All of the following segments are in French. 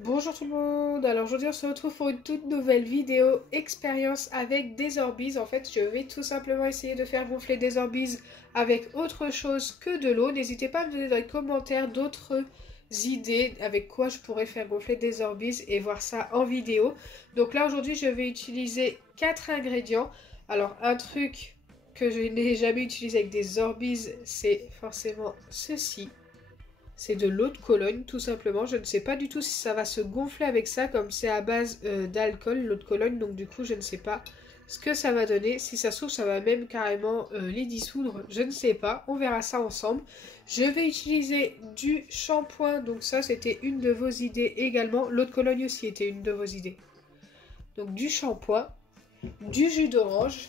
Bonjour tout le monde, alors aujourd'hui on se retrouve pour une toute nouvelle vidéo expérience avec des Orbeez. En fait je vais tout simplement essayer de faire gonfler des Orbeez avec autre chose que de l'eau. N'hésitez pas à me donner dans les commentaires d'autres idées avec quoi je pourrais faire gonfler des Orbeez et voir ça en vidéo. Donc là aujourd'hui je vais utiliser 4 ingrédients. Alors un truc que je n'ai jamais utilisé avec des Orbeez, c'est forcément ceci. C'est de l'eau de Cologne, tout simplement. Je ne sais pas du tout si ça va se gonfler avec ça, comme c'est à base d'alcool, l'eau de Cologne. Donc du coup, je ne sais pas ce que ça va donner. Si ça se trouve, ça va même carrément les dissoudre. Je ne sais pas. On verra ça ensemble. Je vais utiliser du shampoing. Donc ça, c'était une de vos idées également. L'eau de Cologne aussi était une de vos idées. Donc du shampoing, du jus d'orange.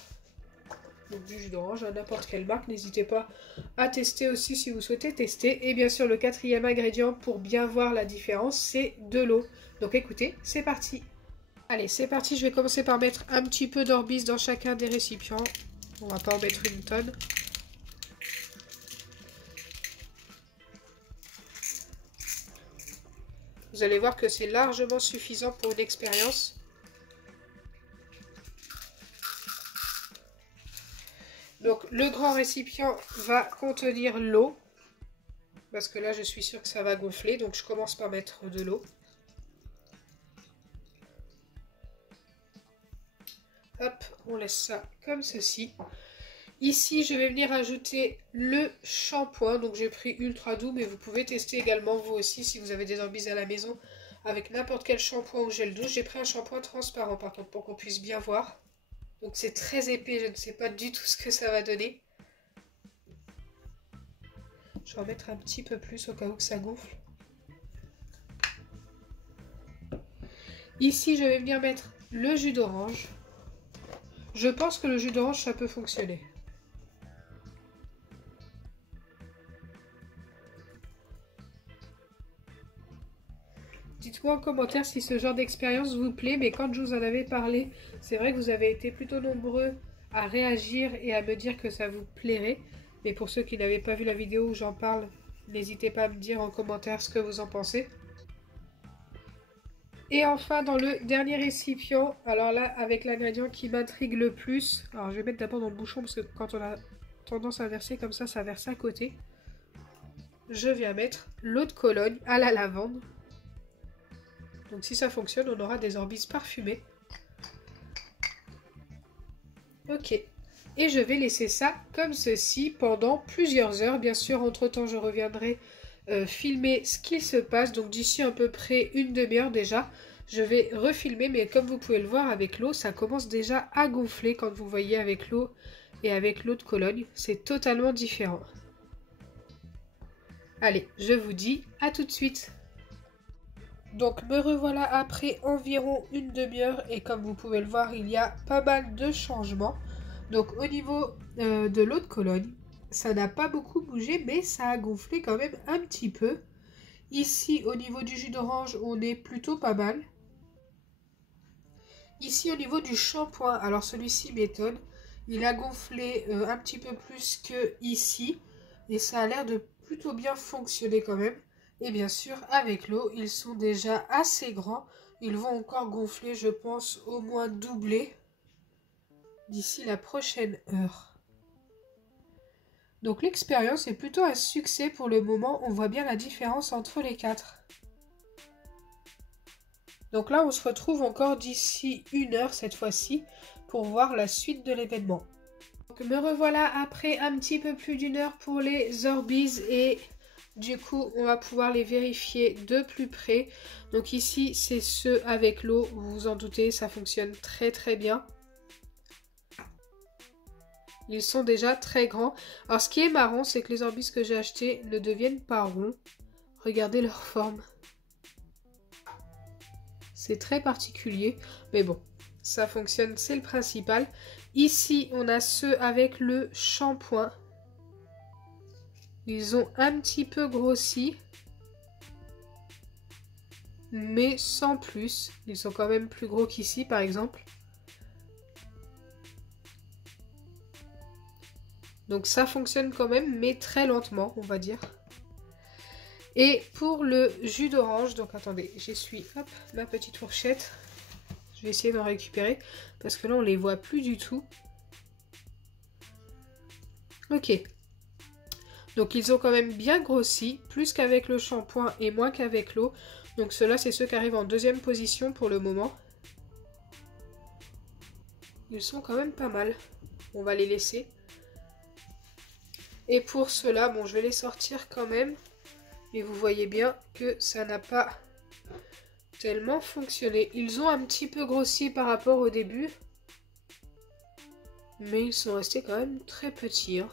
Donc du jus d'orange à n'importe quelle marque, n'hésitez pas à tester aussi si vous souhaitez tester. Et bien sûr le quatrième ingrédient pour bien voir la différence, c'est de l'eau. Donc écoutez, c'est parti. Allez, c'est parti, je vais commencer par mettre un petit peu d'Orbeez dans chacun des récipients. On va pas en mettre une tonne. Vous allez voir que c'est largement suffisant pour une expérience. Donc le grand récipient va contenir l'eau. Parce que là je suis sûre que ça va gonfler. Donc je commence par mettre de l'eau. Hop, on laisse ça comme ceci. Ici, je vais venir ajouter le shampoing. Donc, j'ai pris ultra doux, mais vous pouvez tester également vous aussi si vous avez des Orbeez à la maison avec n'importe quel shampoing ou gel douche. J'ai pris un shampoing transparent par contre pour qu'on puisse bien voir. Donc, c'est très épais. Je ne sais pas du tout ce que ça va donner. Je vais en mettre un petit peu plus au cas où que ça gonfle. Ici, je vais venir mettre le jus d'orange. Je pense que le jus d'orange, ça peut fonctionner. Dites-moi en commentaire si ce genre d'expérience vous plaît, mais quand je vous en avais parlé, c'est vrai que vous avez été plutôt nombreux à réagir et à me dire que ça vous plairait. Mais pour ceux qui n'avaient pas vu la vidéo où j'en parle, n'hésitez pas à me dire en commentaire ce que vous en pensez. Et enfin, dans le dernier récipient, alors là, avec l'ingrédient qui m'intrigue le plus, alors je vais mettre d'abord dans le bouchon parce que quand on a tendance à verser comme ça verse à côté. Je viens mettre l'eau de Cologne à la lavande. Donc si ça fonctionne, on aura des Orbeez parfumés. Ok. Et je vais laisser ça comme ceci pendant plusieurs heures. Bien sûr, entre-temps, je reviendrai filmer ce qu'il se passe. Donc d'ici à peu près une demi-heure déjà, je vais refilmer. Mais comme vous pouvez le voir avec l'eau, ça commence déjà à gonfler quand vous voyez avec l'eau et avec l'eau de Cologne. C'est totalement différent. Allez, je vous dis à tout de suite. Donc me revoilà après environ une demi-heure et comme vous pouvez le voir, il y a pas mal de changements. Donc au niveau de l'eau de Cologne, ça n'a pas beaucoup bougé mais ça a gonflé quand même un petit peu. Ici au niveau du jus d'orange, on est plutôt pas mal. Ici au niveau du shampoing, alors celui-ci m'étonne, il a gonflé un petit peu plus que ici et ça a l'air de plutôt bien fonctionner quand même. Et bien sûr, avec l'eau, ils sont déjà assez grands. Ils vont encore gonfler, je pense, au moins doubler d'ici la prochaine heure. Donc l'expérience est plutôt un succès pour le moment. On voit bien la différence entre les quatre. Donc là, on se retrouve encore d'ici une heure cette fois-ci pour voir la suite de l'événement. Donc me revoilà après un petit peu plus d'une heure pour les Orbeez et... Du coup, on va pouvoir les vérifier de plus près. Donc ici, c'est ceux avec l'eau. Vous vous en doutez, ça fonctionne très très bien. Ils sont déjà très grands. Alors ce qui est marrant, c'est que les Orbeez que j'ai achetés ne deviennent pas ronds. Regardez leur forme. C'est très particulier. Mais bon, ça fonctionne, c'est le principal. Ici, on a ceux avec le shampoing. Ils ont un petit peu grossi, mais sans plus. Ils sont quand même plus gros qu'ici, par exemple. Donc ça fonctionne quand même, mais très lentement, on va dire. Et pour le jus d'orange, donc attendez, j'essuie hop ma petite fourchette. Je vais essayer d'en récupérer parce que là on les voit plus du tout. Ok. Donc ils ont quand même bien grossi, plus qu'avec le shampoing et moins qu'avec l'eau. Donc ceux-là, c'est ceux qui arrivent en deuxième position pour le moment. Ils sont quand même pas mal. On va les laisser. Et pour ceux-là, bon, je vais les sortir quand même. Et vous voyez bien que ça n'a pas tellement fonctionné. Ils ont un petit peu grossi par rapport au début. Mais ils sont restés quand même très petits, hein.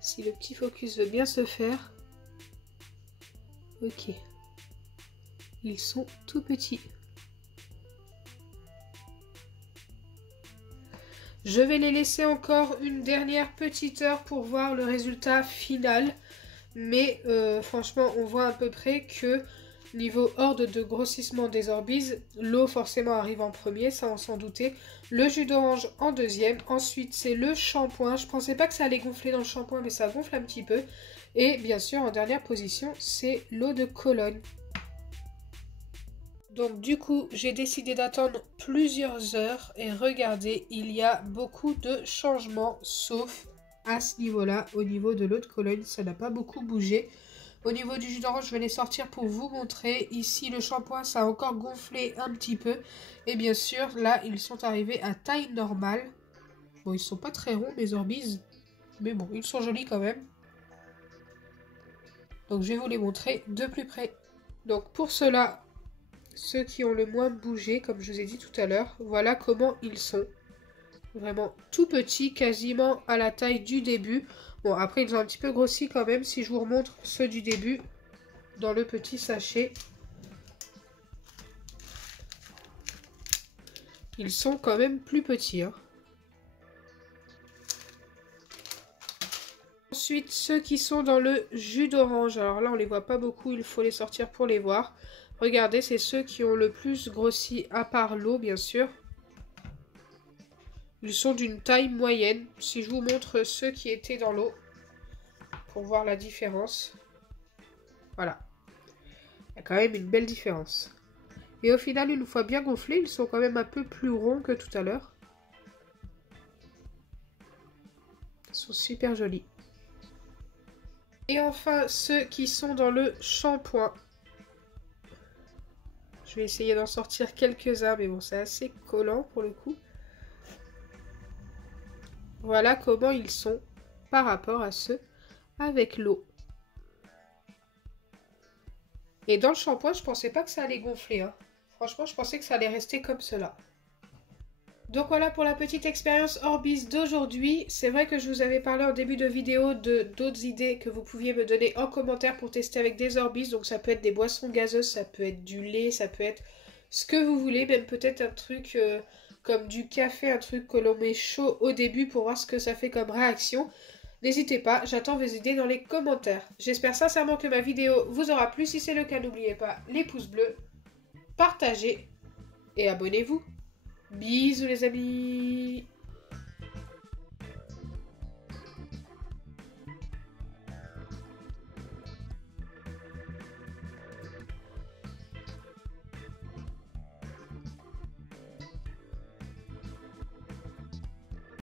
Si le petit focus veut bien se faire. Ok. Ils sont tout petits. Je vais les laisser encore une dernière petite heure pour voir le résultat final. Mais franchement, on voit à peu près que niveau ordre de grossissement des Orbeez, l'eau forcément arrive en premier, ça on s'en doutait. Le jus d'orange en deuxième. Ensuite, c'est le shampoing. Je pensais pas que ça allait gonfler dans le shampoing, mais ça gonfle un petit peu. Et bien sûr, en dernière position, c'est l'eau de Cologne. Donc du coup, j'ai décidé d'attendre plusieurs heures et regardez, il y a beaucoup de changements, sauf à ce niveau-là, au niveau de l'eau de Cologne, ça n'a pas beaucoup bougé. Au niveau du jus d'orange, je vais les sortir pour vous montrer. Ici, le shampoing, ça a encore gonflé un petit peu. Et bien sûr, là, ils sont arrivés à taille normale. Bon, ils sont pas très ronds, mes Orbeez, mais bon, ils sont jolis quand même. Donc je vais vous les montrer de plus près. Donc pour cela, ceux qui ont le moins bougé, comme je vous ai dit tout à l'heure, voilà comment ils sont. Vraiment tout petits, quasiment à la taille du début. Bon, après, ils ont un petit peu grossi quand même. Si je vous remontre ceux du début dans le petit sachet, ils sont quand même plus petits, hein. Ensuite, ceux qui sont dans le jus d'orange. Alors là, on les voit pas beaucoup. Il faut les sortir pour les voir. Regardez, c'est ceux qui ont le plus grossi, à part l'eau, bien sûr. Ils sont d'une taille moyenne. Si je vous montre ceux qui étaient dans l'eau, pour voir la différence. Voilà. Il y a quand même une belle différence. Et au final, une fois bien gonflés, ils sont quand même un peu plus ronds que tout à l'heure. Ils sont super jolis. Et enfin, ceux qui sont dans le shampoing. Je vais essayer d'en sortir quelques-uns, mais bon, c'est assez collant pour le coup. Voilà comment ils sont par rapport à ceux avec l'eau. Et dans le shampoing, je pensais pas que ça allait gonfler, hein. Franchement, je pensais que ça allait rester comme cela. Donc voilà pour la petite expérience Orbeez d'aujourd'hui. C'est vrai que je vous avais parlé en début de vidéo d'autres idées que vous pouviez me donner en commentaire pour tester avec des Orbeez. Donc ça peut être des boissons gazeuses, ça peut être du lait, ça peut être ce que vous voulez. Même peut-être un truc comme du café, un truc que l'on met chaud au début pour voir ce que ça fait comme réaction. N'hésitez pas, j'attends vos idées dans les commentaires. J'espère sincèrement que ma vidéo vous aura plu. Si c'est le cas, n'oubliez pas les pouces bleus, partagez et abonnez-vous. Bisous les amis.